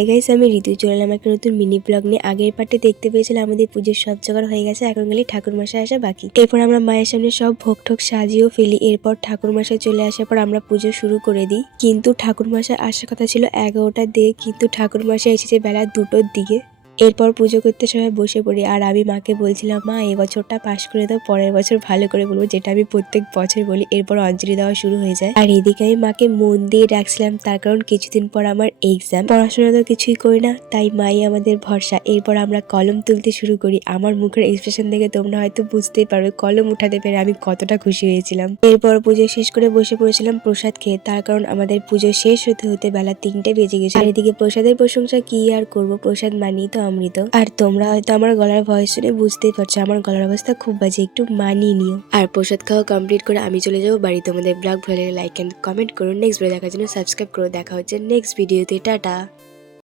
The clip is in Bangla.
হাই গাইস, আমি ঋতু চলে এলাম একটা নতুন মিনি ব্লগ নিয়ে। আগের পার্টে দেখতে পেয়েছিলাম আমাদের পুজোর সব জোগাড় হয়ে গেছে, এখন গেলে ঠাকুর মশাই আসা বাকি। এরপর আমরা মায়ের সামনে সব ভোগ ঠোক সাজিয়েও ফেলি। এরপর ঠাকুর মশাই চলে আসার পর আমরা পুজো শুরু করে দিই। কিন্তু ঠাকুর মশাই আসার কথা ছিল 11টার দিকে, কিন্তু ঠাকুর মশাই এসেছে বেলা 2টোর দিকে। এরপর পুজো করতে সবাই বসে পড়ি, আর আমি মাকে বলছিলাম, মা এবছরটা পাশ করে দাও, পরের বছর ভালো করে বলবো, যেটা আমি প্রত্যেক বছর বলি। এরপর অঞ্জলি দেওয়া শুরু হয়ে যায়। আর এদিকে আমি মাকে মন দিয়ে ডাকছিলাম, তার কারণ কিছুদিন পর আমার এক্সাম। পড়াশোনা তো কিছুই করি না, তাই মাই আমাদের ভরসা। এরপর আমরা কলম তুলতে শুরু করি। আমার মুখের এক্সপ্রেশন দেখে তোমরা হয়তো বুঝতেই পারবে কলম উঠাতে পেরে আমি কতটা খুশি হয়েছিলাম। এরপর পুজো শেষ করে বসে পড়েছিলাম প্রসাদ খেয়ে, তার কারণ আমাদের পুজো শেষ হতে হতে বেলা 3টে বেজে গেছে। আর এদিকে প্রসাদের প্রশংসা কি আর করবো, প্রসাদ মানেই তো অমৃত। আর তোমরা হয়তো আমার গলার ভয়েস শুনে বুঝতেই পারছো আমার গলার অবস্থা খুব বাজে, একটু মানিয়ে নিও। আর প্রসাদ খাওয়া কমপ্লিট করে আমি চলে যাবো বাড়ি। তোমাদের ব্লগ ভালো লাগলে লাইক এন্ড কমেন্ট করো, নেক্সট ভিডিও দেখার জন্য সাবস্ক্রাইব করো। দেখা হচ্ছে নেক্সট ভিডিওতে, টাটা।